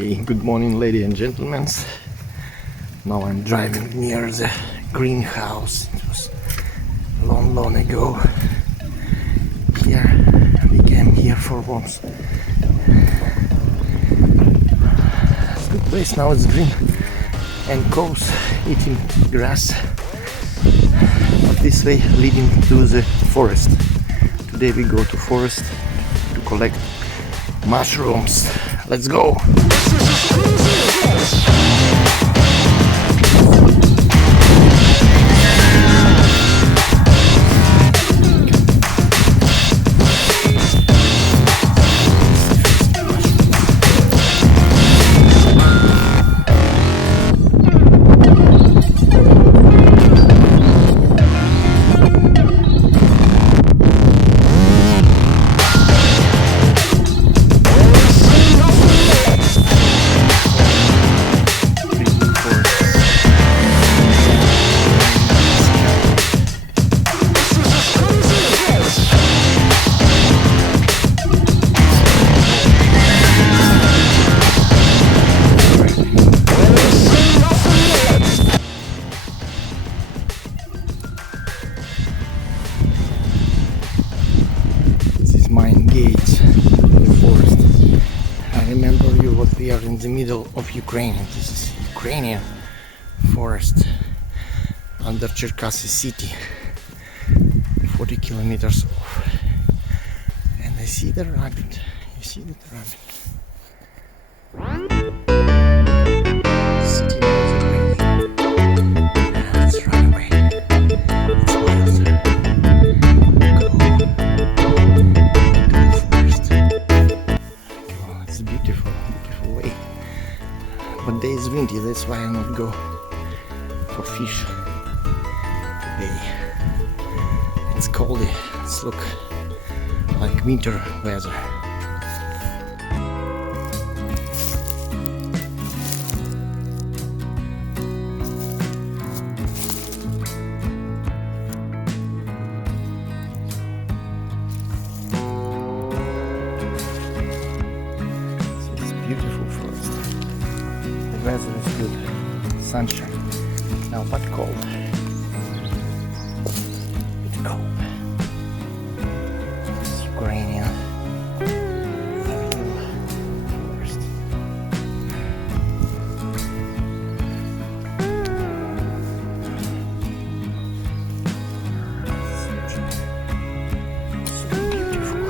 Okay, good morning, ladies and gentlemen. Now I'm driving near the greenhouse. It was long ago. Here, we came here for once. It's a good place. Now it's green and cows eating grass. But this way leading to the forest. Today we go to forest to collect mushrooms. Let's go! We are in the middle of Ukraine. This is Ukrainian forest under Cherkasy city, 40 kilometers off. And I see the rabbit. You see the rabbit? Sitting on the railing. Let's run away. It's wild. Go. It's beautiful. Way. But day is windy, that's why I not go for fish today. It's coldy, it's look like winter weather. Beautiful forest. The weather is good. Sunshine. Now but cold. It's cold. It's Ukrainian forest. So beautiful.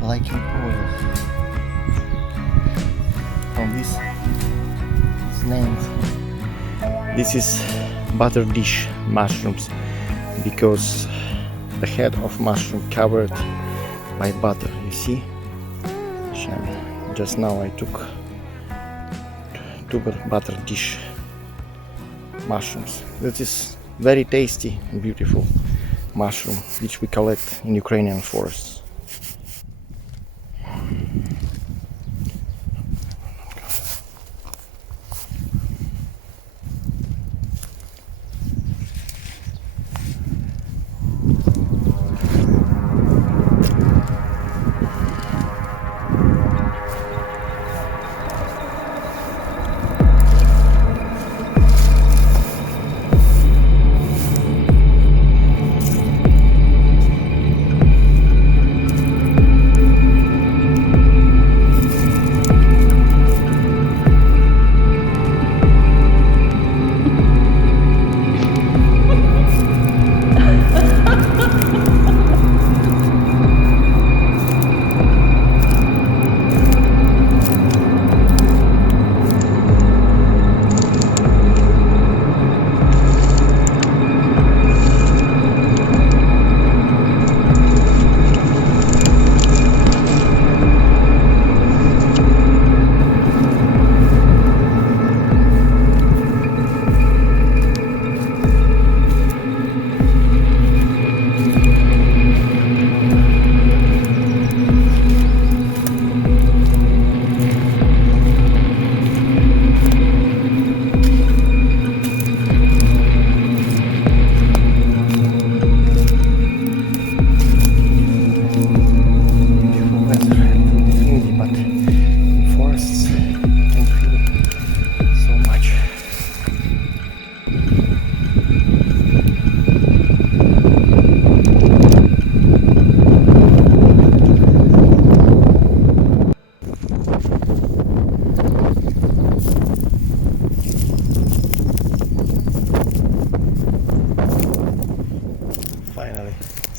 Liking oil from this name. This is butter dish mushrooms because the head of mushroom covered by butter. You see? Just now I took two butter dish mushrooms. That is very tasty and beautiful mushroom which we collect in Ukrainian forests.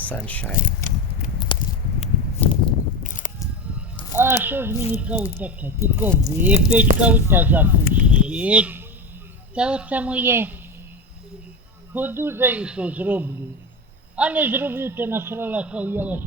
sunshine. А що ж мені кав таке? Тільки випить кав та закусить. Та оце моє. Ходу за що зроблю. А не зроблю, то насрала кав я вас.